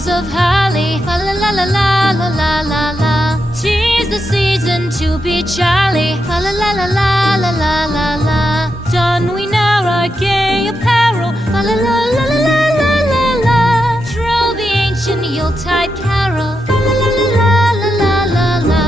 boughs of holly. Fa la la la la la la la la. 'Tis the season to be jolly. Fa la la la la la la la la. Don we now our gay apparel. Fa la la la la la la la la. Troll the ancient Yuletide carol. Fa la la la la la la la la.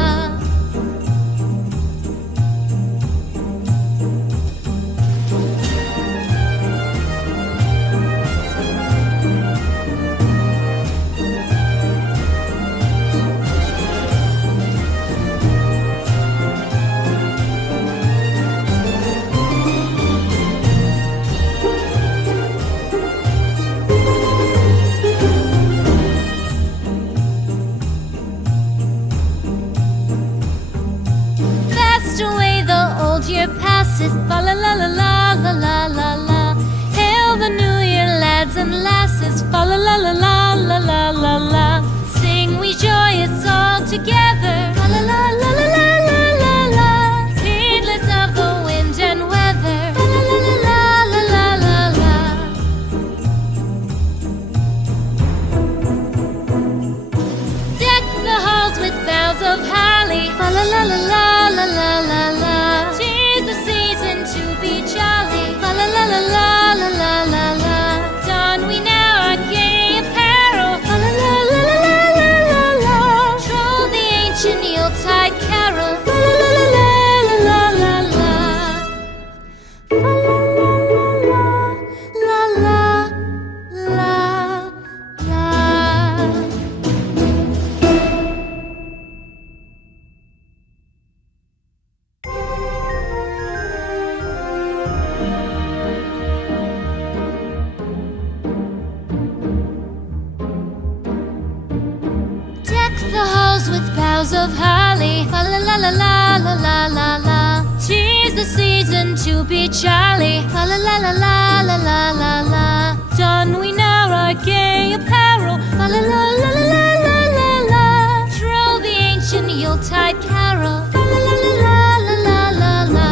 Year passes, fa la la la la la la la la. Hail the new year, lads and lasses, fa la la la la la la la la. Sing we joyous all together, fa la la la la la la la la. Heedless of the wind and weather, fa la la la la la la la la. Deck the halls with boughs of holly, fa la la la la la la la la. La la la la la la la la. Don we now our gay apparel. Fa la la la la la la la la. Troll the ancient Yuletide carol. Fa la la la la la la la la. Fa la la la la la la. The halls with boughs of holly, fa la la la la la la la la. 'Tis the season to be jolly, fa la la la la la la la la. Don we now our gay apparel, fa la la la la la la la la. Troll the ancient Yuletide carol, fa la la la la la la la la.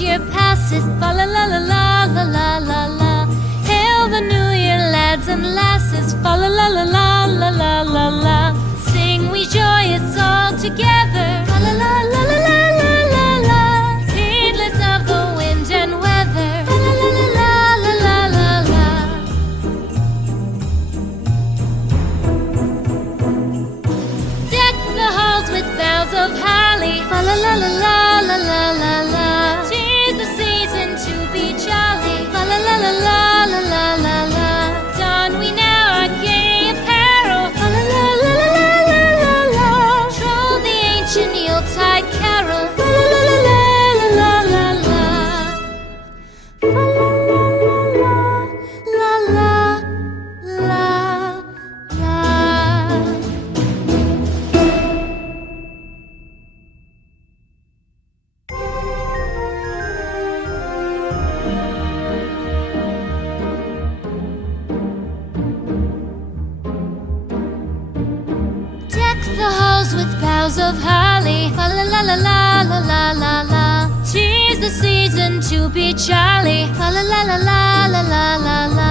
Year passes, fa la la la la la la la la. Hail the new year, lads and lasses, fa la la la la la la la la. Sing we joyous all together, fa la la la la la la la la. Heedless of the wind and weather, fa la la la la la la la la. Deck the halls with boughs of holly, fa la la la la la la la la. La la la la la la la la. Don we now our gay apparel. La la la la la la la la. Troll the ancient Yuletide carol. La la la la la la la la. La la la la la la. The halls with boughs of holly, fa la la la la la la la la. 'Tis the season to be jolly, fa la la la la la la la la.